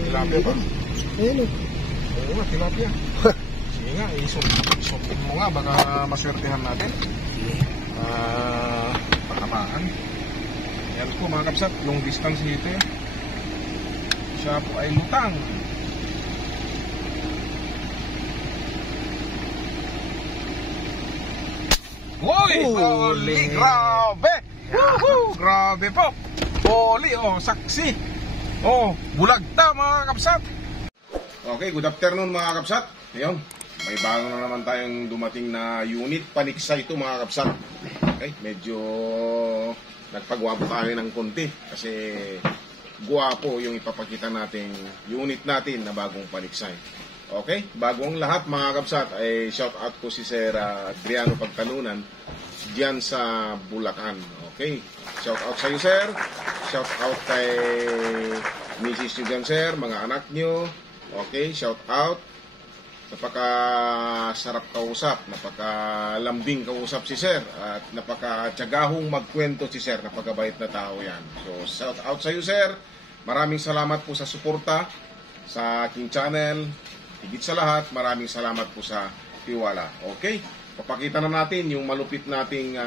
Tilapia pa. Ayun o. Oo nga, tilapia. Sige nga, isupin mo nga, baka maswertehan natin. Patamaan. Yan po mga kapsat, long distance dito eh. Siya po ay lutang. Uy! Holy! Grabe! Woohoo! Grabe po! Holy! Oh, saksi! Oh, bulagta mga kapsat! Okay, good afternoon mga kapsat. Ngayon, may bago na naman tayong dumating na unit. Paniksay ito mga kapsat. Okay, medyo nagpagwapo tayo ng konti kasi guwapo yung ipapakita nating unit natin na bagong paniksay. Okay, bago ang lahat mga kapsat ay shout out ko si Sir Adriano Pagtalunan diyan sa Bulacan. Okay, shout out sa iyo sir, shout out kay Mrs. nyo dyan sir, mga anak nyo. Okay, shout out. Napaka-sarap kausap, napaka-lambing kausap si sir, at napaka-tiyagahong magkwento si sir, napakabait na tao yan. So shout out sa iyo sir, maraming salamat po sa suporta sa aking channel. Higit sa lahat, maraming salamat po sa tiwala. Okay? Papakita na natin yung malupit nating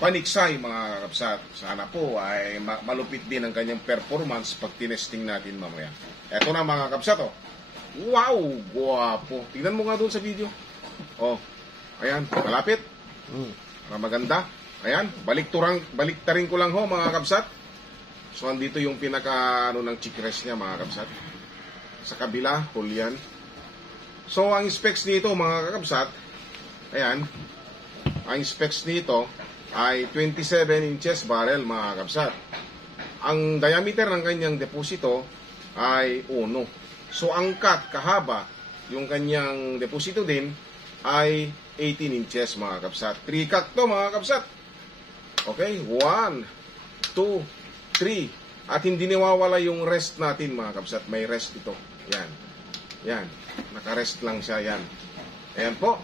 paniksay mga kapsat. Sana po ay malupit din ang kanyang performance pag tinesting natin mamaya. Eto na mga kapsat. Oh. Wow! Guwapo. Tingnan mo nga doon sa video. Oh. Ayan. Malapit. Maganda. Ayan. Baliktarin ko lang ho mga kapsat. So andito yung pinaka ng chikres niya mga kapsat. Sa kabila, full yan. So, ang specs nito mga kakabsat, ayan, ang specs nito ay 27 inches barrel mga kakabsat. Ang diameter ng kanyang deposito ay 1. So, ang cut, kahaba, yung kanyang deposito din ay 18 inches mga kakabsat. 3 cut to mga kakabsat. Okay, 1, 2, 3. At hindi nawawala yung rest natin mga kapsat. May rest ito. Yan. Yan. Naka-rest lang siya. Yan. Ayan po.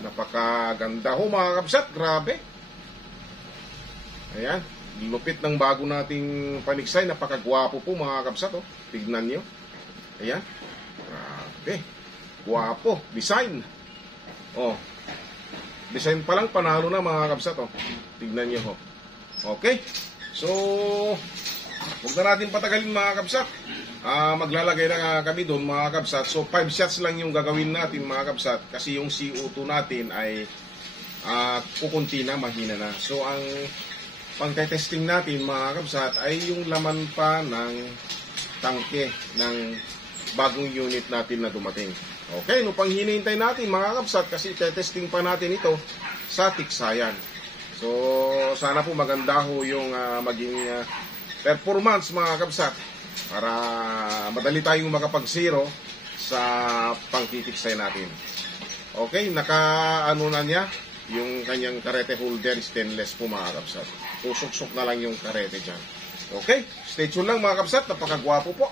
Napakaganda ho mga kapsat. Grabe. Ayan. Lupit ng bago nating paniksay. Napakagwapo po mga kapsat. Oh. Tignan nyo. Ayan. Grabe. Gwapo. Design. Oh. Design pa lang panalo na mga kapsat. Oh. Tignan nyo ho. Okay. So, huwag na natin patagalin mga kapsat. Maglalagay na kami doon mga kapsat. So 5 shots lang yung gagawin natin mga kapsat. Kasi yung CO2 natin ay kukunti na, mahina na. So ang pang-testing natin mga kapsat ay yung laman pa ng tangke ng bagong unit natin na dumating. Okay, no pang hinihintay natin mga kapsat kasi testing pa natin ito sa tiksayan. So sana po maganda ho yung maging performance mga kapsat para madali tayong makapag-zero sa pangtitiksay natin. Okay, naka-ano na niya yung kanyang karete holder, stainless po mga kapsat. Tusok-sok na lang yung karete dyan. Okay, stay tuned lang mga kapsat, napakagwapo po.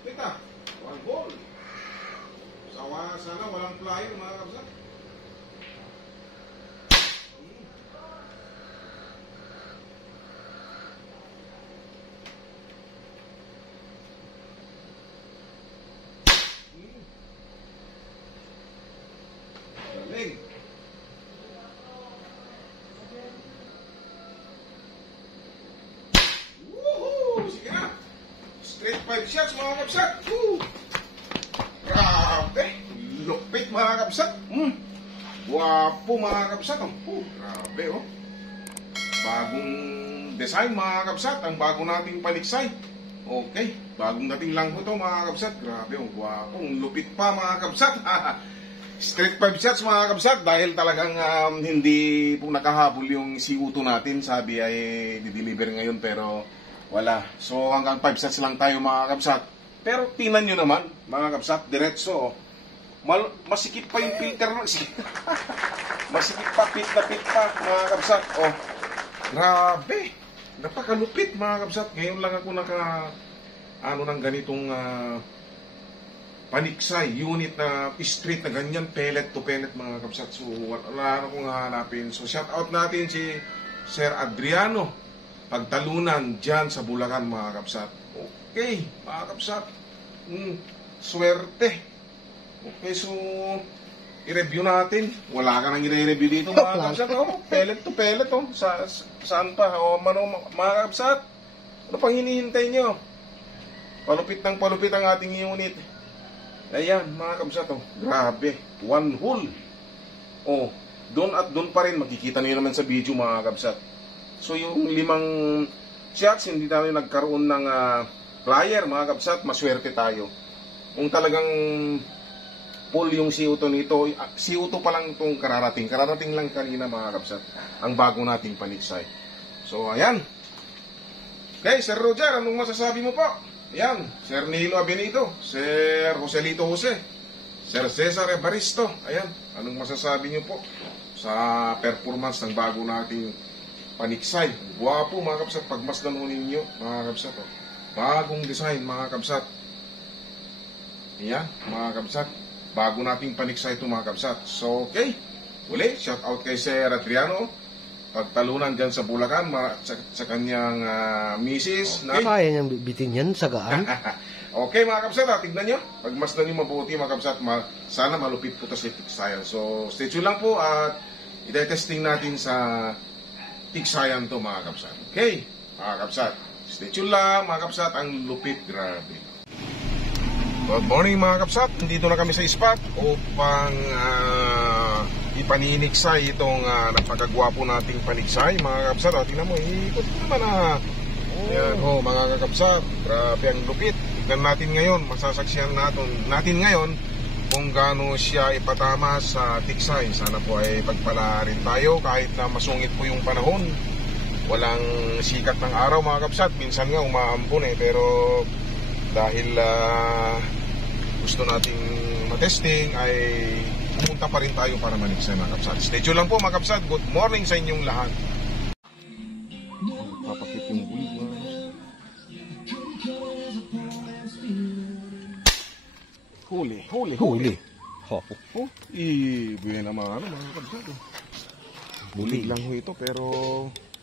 Kita, one ball. Sana walang flyer mga kapsat. Galing. Woohoo! Sige na. Straight 5 shots mga kapsat. Woo! Grabe. Lupit mga kapsat. Guwapo mga kapsat. Grabe oh. Bagong design mga kapsat. Ang bago nating paniksay. Okay. Bagong dating lang po ito mga kapsat. Grabe oh. Guwapo. Lupit pa mga kapsat. Straight 5 shots mga kapsat. Dahil talagang hindi po nakahabol yung CO2 natin. Sabi ay di-deliver ngayon pero wala. So hanggang 5 shots lang tayo mga kapsat. Pero tingnan nyo naman mga kapsat. Diretso oh. Masikip pa yung filter. Masikip pa, pit na pit pa mga kapsat. Oh, grabe. napakalupit mga kabsat. Ngayon lang ako ng ganitong paniksay unit na straight na ganyan, pellet to pellet mga kabsat. So wala na akong hahanapin. So shout out natin si Sir Adriano Pagtalunan dyan sa Bulacan mga kabsat. Okay mga kabsat, swerte. Okay, so i-review natin. Wala ka nang i-review dito mga kabsat. Pellet to pellet. Saan pa? Mga kabsat, ano pang hinihintay nyo? Palupit ng palupit ang ating unit. Ayan mga kabsat, grabe, one hole. Doon at doon pa rin, makikita niyo naman sa video mga kabsat. So yung 5 shots, hindi tayo nagkaroon ng flyer mga kabsat, maswerte tayo. Kung talagang full yung CO2 nito, CO2 pa lang itong kararating lang kanina mga kabsat, ang bago nating paniksay. So ayan. Okay, Sir Roger, anong masasabi mo po? Ayan, Sir Nilo Abenito, Sir Joselito Jose, Sir Cesar Evaristo. Ayan, anong masasabi niyo po sa performance ng bago nating paniksay? Guwapo mga kabsat, pagmasdan ho ninyo mga kabsat. Bagong design mga kabsat. Ayan mga kabsat, bago nating paniksay ito mga kabsat. So okay, uli, shout out kay Sir Adriano Pagtalunan dyan sa Bulacan, sa kanyang misis. Okay. Kaya niyang bitin yan, sagaan. Okay mga kabsat, tignan nyo. Pagmasdan nyo mabuti mga kabsat, sana malupit po ito sa Tiksayan. So stay tuned lang po at i-testing natin sa Tiksayan to mga kabsat. Okay mga kabsat, stay tuned lang mga kabsat, ang lupit, grabe. Good morning mga kabsat, nandito na kami sa spot upang ipaniniksay itong napakagwapo nating paniksay mga kabsat. Tingnan mo, ikot ko naman yan mga kabsat, grabe ang lupit. Tignan natin ngayon, masasaksihan natin ngayon kung gaano siya ipatama sa tiksay. Sana po ay pagpala rin tayo kahit na masungit po yung panahon. Walang sikat ng araw mga kabsat, minsan nga umaampon pero dahil gusto nating matesting ay pumunta pa rin tayo para maniksay mga kabsat. Stay tuned lang po mga kabsat. Good morning sa inyong lahat. Papakit yung bulig mga huli. Ibigay naman mga kabsat. Bulig lang ho ito pero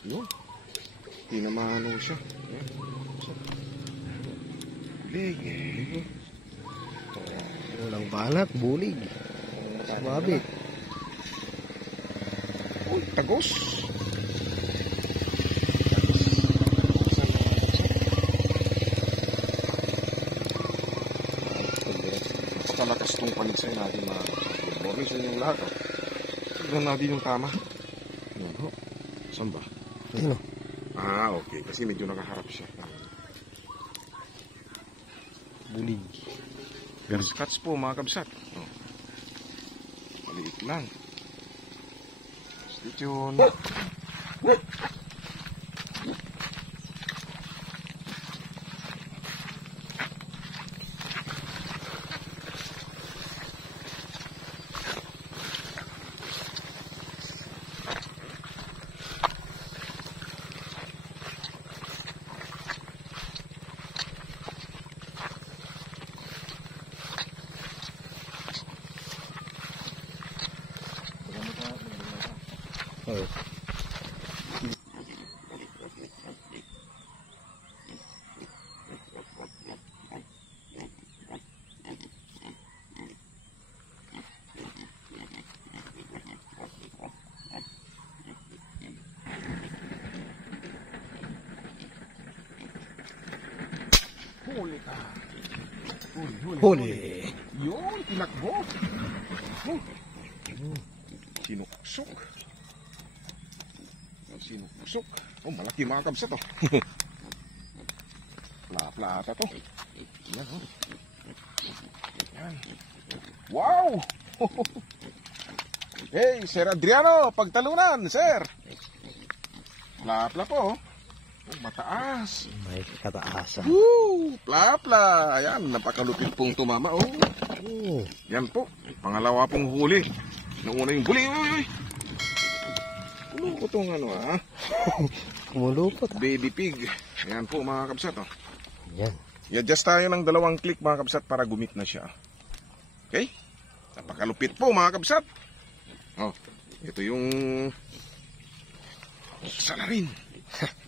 yun, hindi naman siya. Bulig. Walang balat, bulig. Sababit. Tagos. Napakalakas tong paniksay natin mga good morning sa inyong lahat. Tignan natin yung tama. Yan ho. Saan ba? Ano? Okay. Kasi medyo nakaharap siya. Bulig. Scotch po mga kabsat. Maliit lang. Stay tuned. Huli ka. Huli. Yun, tinakbo. Sinuksok. Sinuksok. Malaki mga kabsat to. Plata to. Yan, Yan. Wow! Hey, Sir Adriano, Pagtalunan, sir. Plapla po. Mataas. May kataasan. Plapla. Ayan, napakalupit pong tumama. Yan po. Pangalawa pong huli. Nauna yung huli. Uy. Ano ko itong Kumulupot. Baby pig. Ayan po mga kabsat. Oh. Yan. I-adjust tayo ng 2 click mga kabsat para gumit na siya. Okay? Napakalupit po mga kabsat. Oh, ito yung salarin.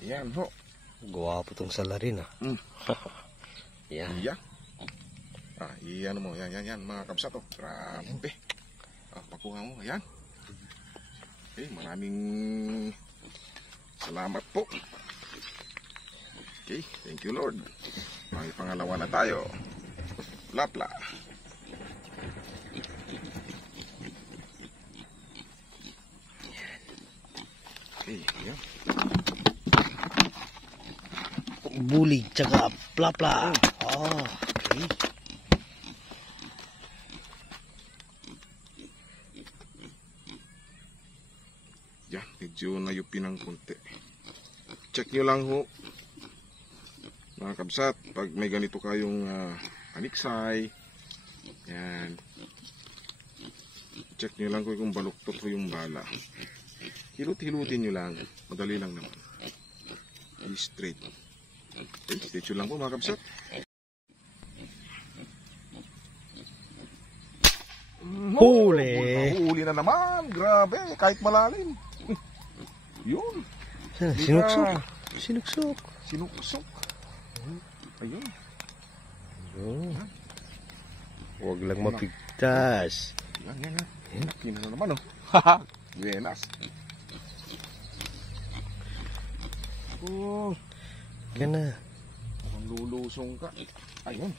Ayan po. Gwapo tong salarin ah. Mm. Yan. Iya. Iyan mo. Yan mga kabsat. Oh. Grabe. Pakuha mo. Ayan. Okay, maraming salamat po. Okay, thank you Lord. May pangalawa na tayo. Lapla. Okay, yan. Bulig tsaka plapla. Oh, okay. Yan, medyo nayupin ng konti. Check nyo lang ho, mga kabsat, pag may ganito kayong paniksay, yan, check nyo lang kung baluktot o yung bala. Hilot-hilutin nyo lang, madali lang naman. Be straight. Okay, stay tuned lang po mga kabsat. Huli. Huli na naman, grabe, kahit malalim. Yun. Sinuksok. Sinuksok. Sinuksok. Ayun. Ayun. Huwag lang mapigtas. Yan. Laki na naman, oh. Buenas. Oh, Yan na. ang lulusong ka. Ayun.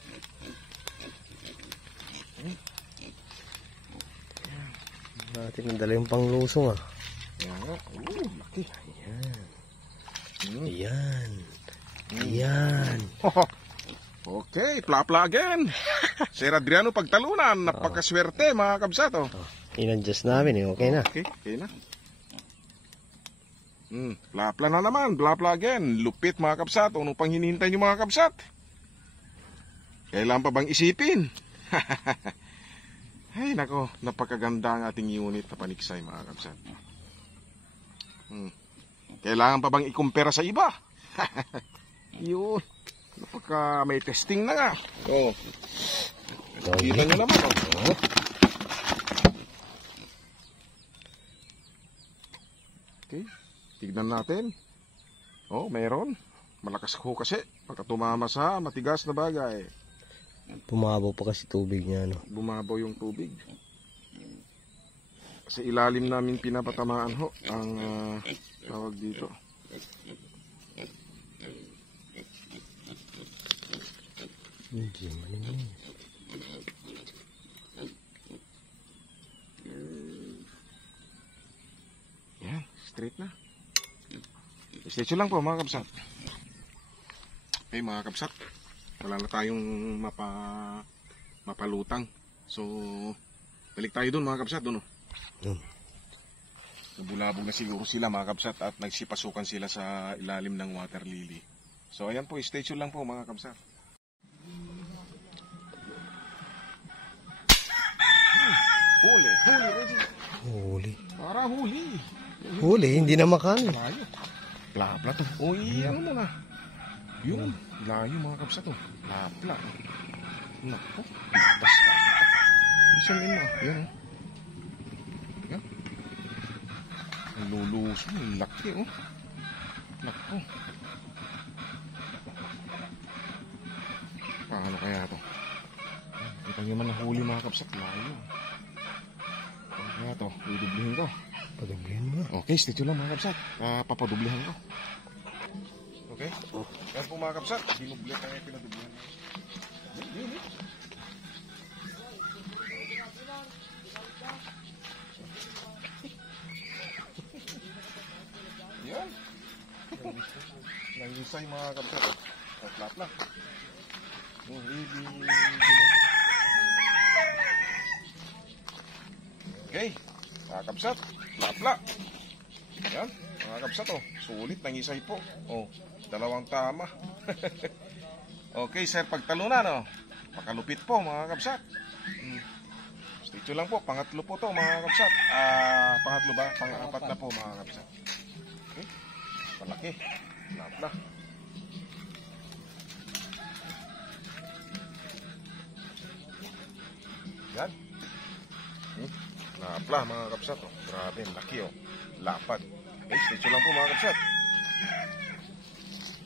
Natin ang dala yung panglusong ah. Yan. Laki. Ayan. Mm. Ayan. Ayan. Okay, plapla again. Sir Adriano pagtalunan. Napakaswerte mga kabsat, oh. In-adjust namin eh. Okay na. Okay na. Plapla na naman. Plapla again. Lupit mga kabsat. Anong pang hinihintay nyo mga kabsat? Kailan pa bang isipin? Ay nako, napakaganda ang ating unit na paniksay mga kabsat. Kailangan pa bang ikumpara sa iba? Yun. Napaka may testing na nga. Oh. Kita nyo naman, oh. Okay. Tignan natin. Oh, meron. Malakas ko kasi. Pagka tumama sa matigas na bagay. Pumabaw pa kasi tubig niya, no? Bumabaw yung tubig. Sa ilalim namin pinapatamaan ho ang tawag dito. Hindi man. Yan, straight na. Stay lang po mga kabsat. Okay mga kabsat, wala na tayong mapalutang. So, balik tayo dun mga kabsat, dun. Nabulabog na siguro sila mga kabsat at nagsipasukan sila sa ilalim ng water lily. So ayan po, stay tuned lang po mga kabsat. Huli, Reggie. Huli. Para huli. Huli, hindi na makain. Layo. Plapla to. Uy, ano mo na? Yun, layo mga kabsat to. Plapla. Nako, ipas ka. Isamin mo. Yan. Yan. Ang lulus mo, laki oh. Nako. Paano kaya to? Kita nyo man nahuli mga kabsat. Layo. Paano kaya to? Idublihin ko. Padublihan mo. Okay, stay tuned lang mga kabsat. Papadublihan ko. Okay? Yan po mga kabsat. Dinubli tayo pinadublihan. Yun. Yan. Nangisay mga kabsat. Plapla. Okay. Mga kabsat. Plapla. Yan. Mga kabsat oh. Sulit. Nangisay po. Oh. 2 tama. Okay sir. Pagtalunan oh. Pakalupit po mga kabsat. Stay tuned lang po. Pangatlo po to mga kabsat. Pangatlo ba? Pang-apat na po mga kabsat. Okay. Malaki. Lapla. Yan. Lapla mga kapsat. Oh. Grabe, laki oh. Lapad. Okay, stay lang po mga kapsat.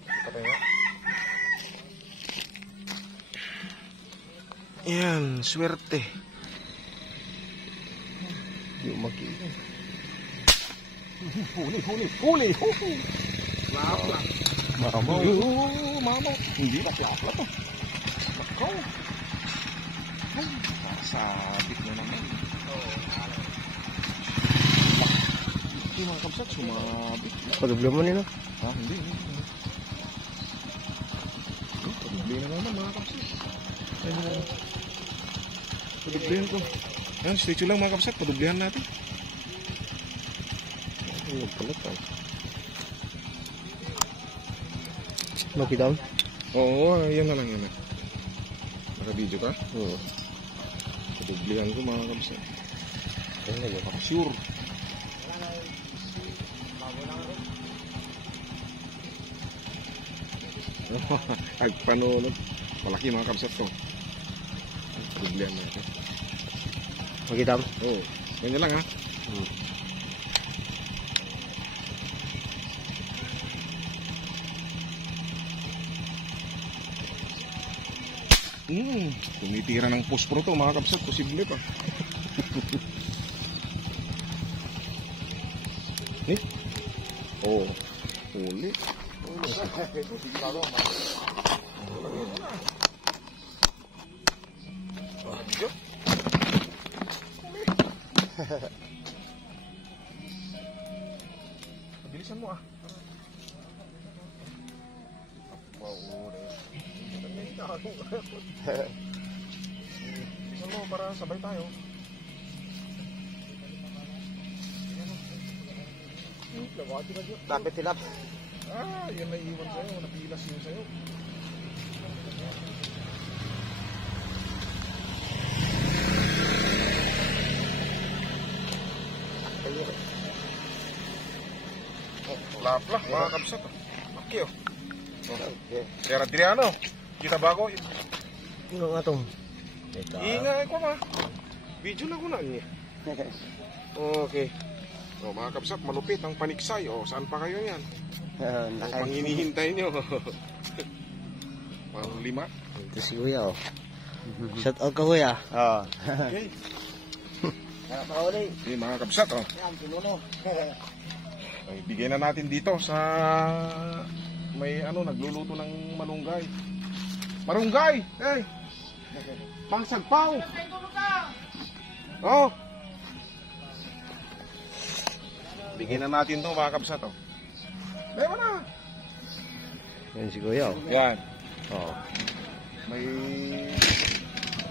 Ito tayo nga. Yan, swerte. Hindi makita. Huli. Mama. Mama. Hindi na lapla to. Nakaw. Sabit na naman. Hindi mga kapsat, sumabit. Padublo mo nila. Ha? Hindi. Padubli na naman mga kapsat. Padublihan ko. Yan, stay lang mga kapsat. Padublihan natin. Ano pala to? Makita mo? Oo, yan na lang yan. Naka-video ka? Oo. Padublihan ko mga kapsat. Ayun na yun. Sure. Nagpanunod. Malaki mga kapsat ko. Padublihan natin. Makita mo? Oo. Ganyan lang ha. Tumitira ng pospro to mga kapsat. Posible pa. Eh? Oo. Huli. Bilisan mo ah. Bilisan mo para sabay tayo. Bakit tilap? Ah, yan na iwan sa'yo. Napilas yun sa'yo. Lapla, mga kapsat. Laki oh. Sir Adriano, kita bago. Ano nga itong? Ingay ko ma. Video na ko na niya. Okay. O mga kapsat, malupit ang paniksay. O saan pa kayo yan? O pang hinihintay nyo. Pang 5. Ito si Kuya oh. Shout out ka Kuya. Oo. Okay. Okay mga kapsat oh. Ay, bigyan na natin dito sa may nagluluto ng malunggay. Marunggay! Hey! Pangsagpaw! Oh! Bigyan na natin to mga kapsat oh. Daya mo na! Yan si Kuya oh. Yan. Oo. May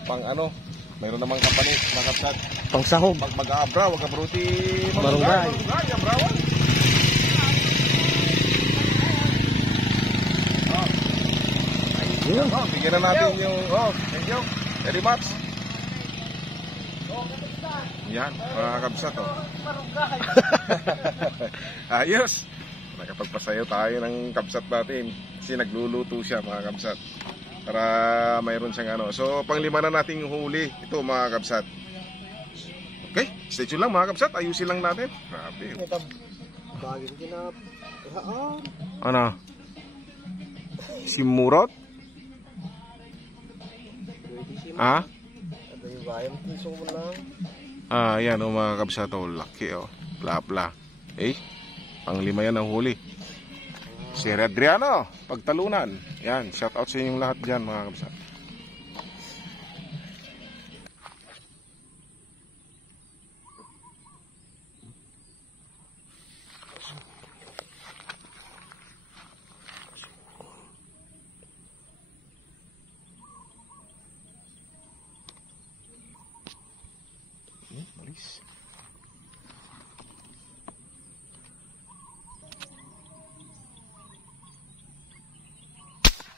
pang mayroon namang kapalit mga kapsat. Pang sahog. Pag mag-aabra, wag ka bruti Marunggay. Marunggay, abrawan. Yun. Oh, bigyan na natin yung thank you very much. Yan, mga kabsat oh. Ayos. Nakapagpasayo tayo ng kabsat natin kasi nagluluto siya mga kabsat para mayroon siyang So pang 5 na natin yung huli. Ito mga kabsat. Okay, stay tuned lang mga kabsat. Ayusin lang natin. Grabe. Bagay kinap. Ano? Si Murot? Ah? Ito yung bayang piso mo lang. Ah, yan o mga kabsat o. Laki o. Pla-pla. Pang 5 yan ang huli. Sir Adriano, Pagtalunan. Yan, shout out sa inyong lahat dyan mga kabsat. Malis.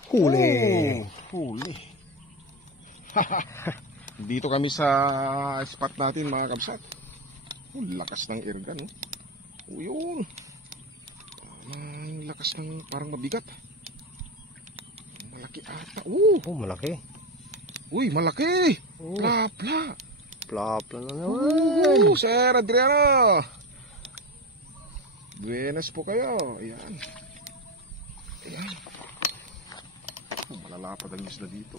Huli. Huli. Dito kami sa spot natin mga kabsat. Lakas ng irgan. Yun. Ang lakas ng parang mabigat. Malaki ata. Oh, malaki. Uy, malaki. Oh. Plapla. Plapla na naman. Sir Adriano. Buenas po kayo. Ayan. Ayan. Malalapad ang isda dito.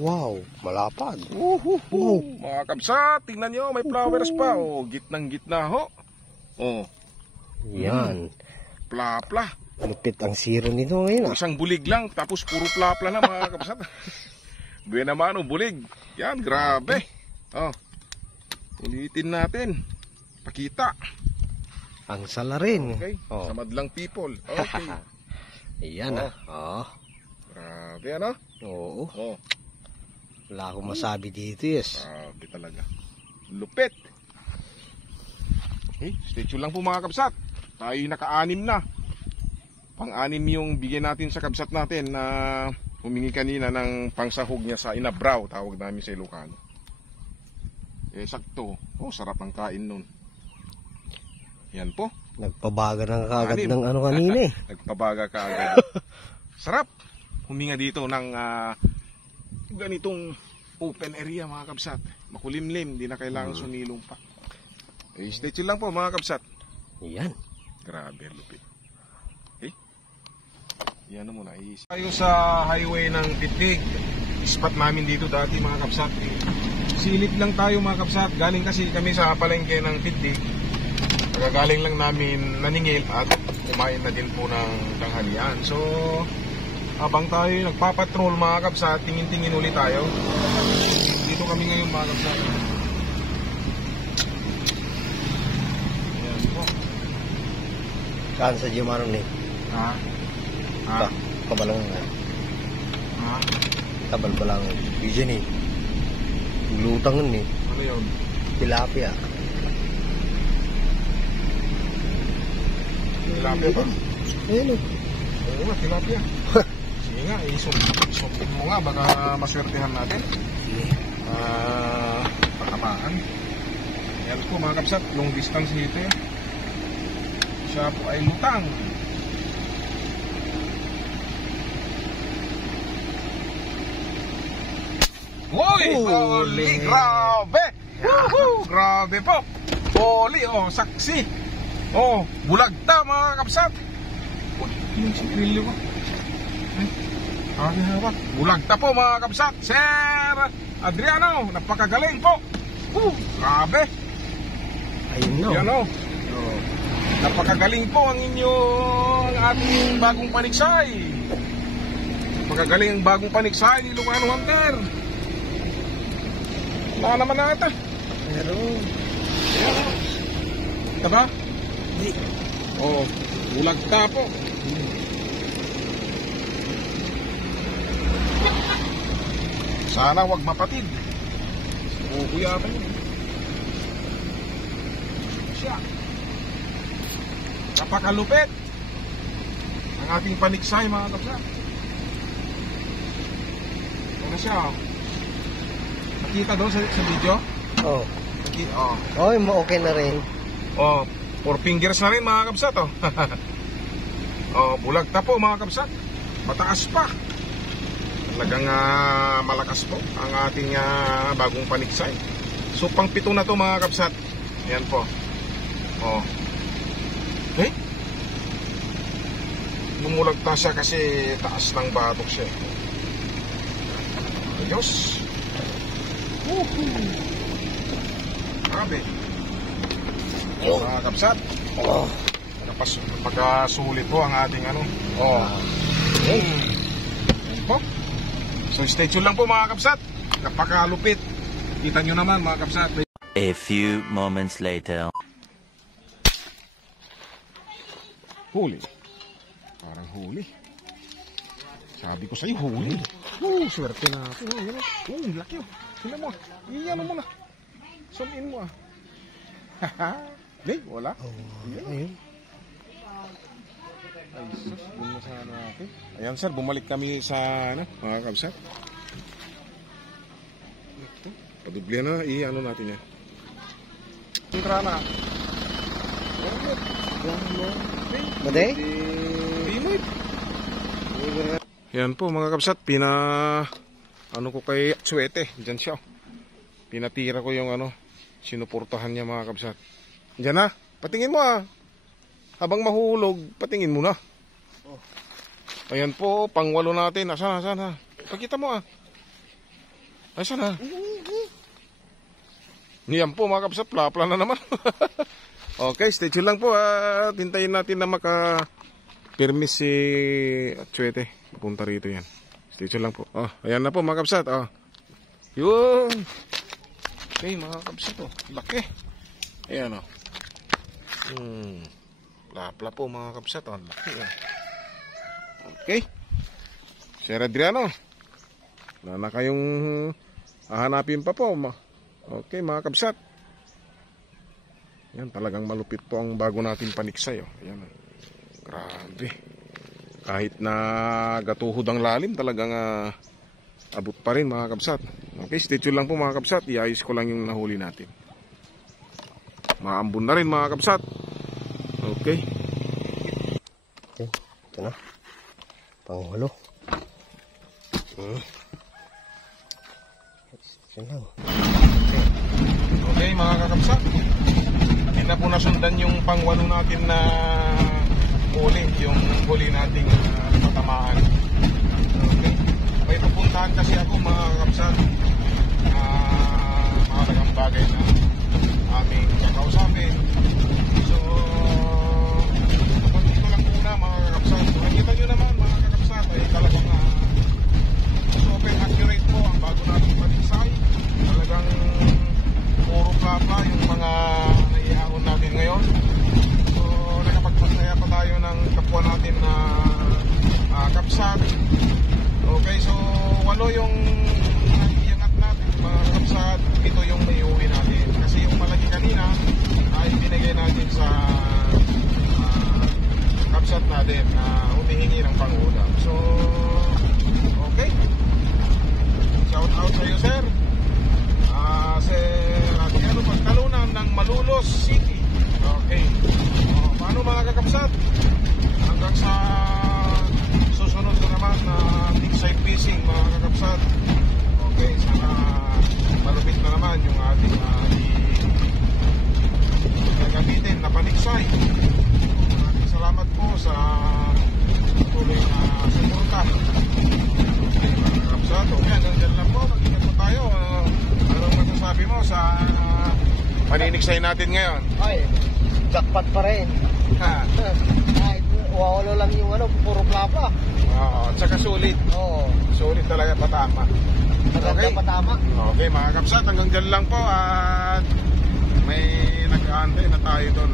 Wow, malapad. Mga kabsat, tingnan nyo, may flowers pa. Oh, gitnang gitna ho. Oh, Yan. plapla. Lupit ang siro nito ngayon. Isang bulig lang, tapos puro plapla na mga kabsat. Buena mano, bulig. Yan, grabe. Oh, ulitin natin. Pakita. Ang salarin. Okay, Oh. sa madlang people. Okay. Ayan Oh. Grabe, ano? Oo. Oh, Wala akong masabi dito, yes. grabe talaga. Lupit. Okay, stay tuned lang po mga kabsat. Tayo naka-anim na. Pang-anim yung bigyan natin sa kabsat natin na humingi kanina ng pangsahog niya sa inabraw, tawag namin sa Ilocano. Eh, sakto. Oh, sarap ng kain nun. Yan po. Nagpabaga ng kagad Anim. ng ano kanina eh. Nagpabaga ka agad. Sarap. Huminga dito ng ganitong open area mga kabsat. Makulimlim, di na kailangan sumilong pa. Eh, stay chill lang po mga kabsat. Ayan. Grabe, lupit. Okay? Yan na muna. Tayo sa highway ng Pitbig. Spot namin dito dati mga kabsat. Silip lang tayo mga kabsat. Galing kasi kami sa palengke ng Pitbig. Pagkagaling lang namin naningil at kumain na din po ng tanghalian. So, habang tayo nagpapatrol mga kabsat, tingin-tingin ulit tayo. Dito kami ngayon mga kabsat. Ayan po. Saan sa Jumaro ni? Ha? Ha? Kabalang Ha? kabalbalang. Diyan eh. Lutangan eh. Ano yun? Tilapia. Tilapia ba? Ayun oh. Oo nga, tilapia. Sige nga, isumpit mo nga, baka maswertehan natin. Patamaan. Yan po mga kabsat, long distance dito eh. Siya po ay lutang. Uy! Huli! Grabe! Woohoo! Grabe po! Huli! Oh, saksi! Oh, bulagta mga kabsat! Uy, yung sikrilyo ko. Hawak. Bulagta po mga kabsat! Sir Adriano, napakagaling po! Grabe! Ayun no. Yan o. Napakagaling po ang ating bagong paniksay. Napakagaling ang bagong paniksay ni Ilocano Hunter. Wala naman na ata. Pero, Diba? di. Oo. Bulagta po. Sana wag mapatid. Kukuyapan yun. Siya. Napakalupit ang ating paniksay mga kapsat. Ano siya? Nakita doon sa video? Oh. Nakita, oh. Oh, okay na rin. Oh, 4 fingers na rin mga kapsat oh. Oh, bulagta po mga kapsat. Mataas pa. Talagang malakas po ang ating bagong paniksay. So pang 7 na to mga kapsat. Ayan po. Oh. Okay? Lumulagta siya kasi taas ng batok siya. Ayos. Grabe. Mga kapsat. Oh. Pagkasulit po ang ating ano. Oh. Ayan po. So stay tuned lang po mga kapsat. Napakalupit. Kita nyo naman mga kapsat. A few moments later. Huli. Parang huli. Sabi ko sa'yo, huli. Swerte na ako. Laki oh. Sila mo. Iyan mo na. Zoom in mo ah. Hindi, wala. Ayun. Ay, sus, dun na sana natin. Ayan sir, bumalik kami sa mga kabsat. Ito. Padublihan na, i-ano natin yan. Entrana. Maday? Yan po mga kabsat, ano ko kay Atsuete, dyan siya. Pinatira ko yung sinuportahan niya mga kabsat. Dyan na, patingin mo Habang mahuhulog, patingin mo na. Ayan po, pangwalo natin. Asan? Pakita mo Ay, sana. Yan po mga kabsat, plapla na naman. Okay, stay tuned lang po. Hintayin natin na maka-permis si Atsuete. Punta rito yan. Stay tuned lang po. Ayan na po mga kabsat. Yun. Okay mga kabsat. Laki. Ayan Plapla po mga kabsat. Laki. Okay. Sir Adriano. Wala na kayong hahanapin pa po. Okay mga kabsat. Yan, talagang malupit po ang bago natin paniksay. Ayan. Grabe. Kahit na gatuhod ang lalim, talagang abot pa rin mga kabsat. Okay, stay tuned lang po mga kabsat. Iayos ko lang yung nahuli natin. Maambon na rin mga kabsat. Okay. Ito na. Panghulo. Okay mga kakabsat. Hindi na po nasundan yung pangwalo natin na huli. Yung huli nating patamaan. Okay. May pupuntahan kasi ako mga kakabsat. Mahalagang bagay na aming kakausapin. So dito lang muna mga kakabsat. So nakita nyo naman mga kakabsat ay talagang open accurate po ang bago natin paniksay. Talagang puro plapa yung mga naihaon natin ngayon. So nakapagpasaya pa tayo ng kapwa natin na kapsat. Okay, so 8 yung iangat natin mga kapsat. Ito yung may uwi natin. Kasi yung malaki kanina ay binigay natin sa kapsat natin na humihingi ng pangulam. So okay, shout out sa iyo sir. Sir Adriano Pagtalunan ng Malolos City. Okay. Paano mga kakapsat? Hanggang sa susunod na naman na side fishing mga kakapsat. Okay, sana malupit na naman yung ating gagamitin na paniksay. Maraming salamat po sa tuloy na suporta. Okay mga kakapsat. Okay, hanggang dyan lang po. Mag-ingat po tayo. Anong masasabi mo sa paniniksay natin ngayon? Ay, jackpot pa rin. Ay, wawalo lang yung puro plapa. At saka sulit. Oo. Sulit talaga, patama. Maganda patama. Okay mga kapsat, hanggang dyan lang po. At may nag-aantay na tayo doon.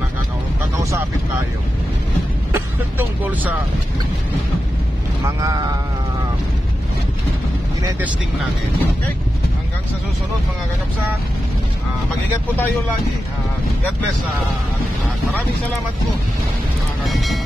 Kakausapin tayo tungkol sa mga tinetesting natin. Okay? Hanggang sa susunod mga kakapsat, mag-ingat po tayo lagi. God bless. Maraming salamat po mga kakapsat.